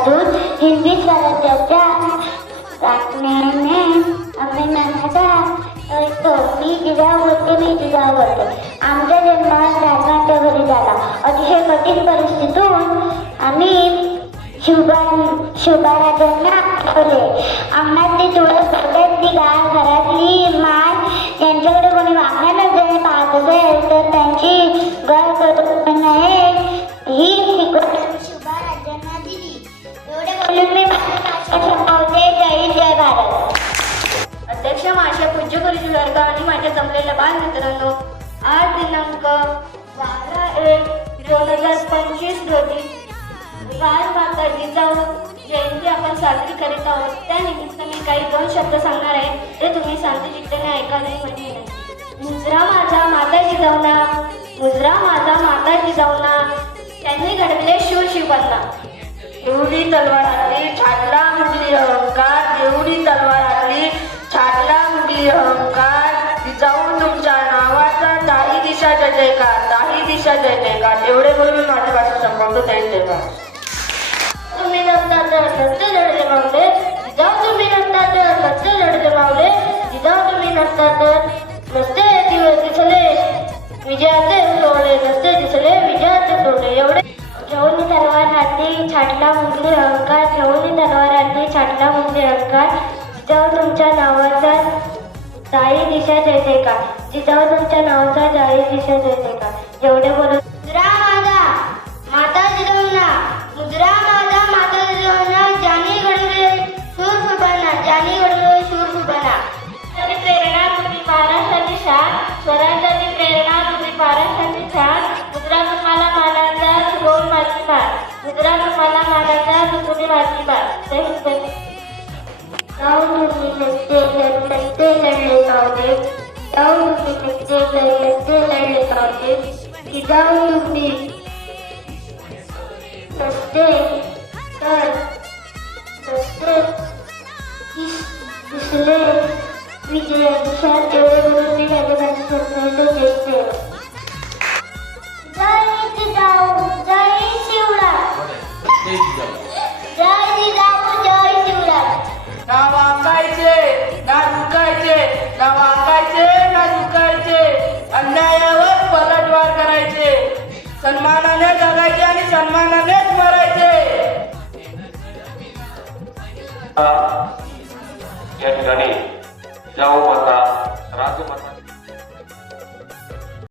भाग्य हिंदी स्वराज्याच्या राखण्याने अभिमानाचा तो मी तुझ्या होते मी तुझ्या होते आमचा जन्म राजमाच्या घरी झाला अतिशय कठीण परिस्थितीतून आम्ही शुभा शुभाराजांना आठवले आम्हाला ती थोडं ती गाय घरातली माय यांच्याकडे कोणी वागण्या नजरेने पाहत असेल तर त्यांची गाय करू माझ्या बालमित्रांनो आज दिनांक बारा एक दोन हजार पंचवीस रोजी बालमाता जिजाऊ जयंती आपण साजरी करीत आहोत. त्यानिमित्त मी काही दोन शब्द सांगणार आहे. ते तुम्ही शांतचित्ताने ऐकावे म्हणजे मुजरा माझा माता जिजाऊना मुजरा माझा माता जिजाऊना त्यांनी घडविले शिव शिवबंना एवढी तलवार हातली छाटला मुगली अहंकार एवढी तलवार दिशा देते का? एवढे बोलून माझ्या भाषा संपवतो जय तेव्हा तुम्ही नसता तर नसते लढले मावले जिजाऊ तुम्ही नसता तर नसते लढले मावले जिजाऊ तुम्ही नसता तर नसते दिवस दिसले विजयाचे सोडले नसते दिसले विजयाचे सोडले एवढे ठेवून तलवार हाती छाटला मुंगली अहंकार ठेवून तलवार हाती छाटला मुंगली अहंकार. जिजाऊ तुमच्या नावाचा जाई दिशा देते का? जिजाऊ तुमच्या नावाचा जाई दिशा देते का? एवढे बोलत मुद्रा माझा माता जिजाऊंना मुद्रा माझा माता जिजाऊंना ज्याने घडवले शूर सुबाना ज्याने घडवले शूर त्याची प्रेरणा तुम्ही महाराष्ट्राची शान स्वराज्याची प्रेरणा तुम्ही महाराष्ट्राची शान मुद्रा तुम्हाला मानाचा शिकवून माझी मान मुद्रा तुम्हाला मानाचा तुम्ही माझी मान जय हिंद, जय हिंद. जाऊ तुम्ही नसते नसते लढले जाऊ तुम्ही नसते Value me. The day that, the state is the we can is the shadow of the dimension of the state. Jai Jitao, Jai Shivra. सन्मानाने जगायचे आणि सन्मानानेच मरायचे. या ठिकाणी जाऊ माता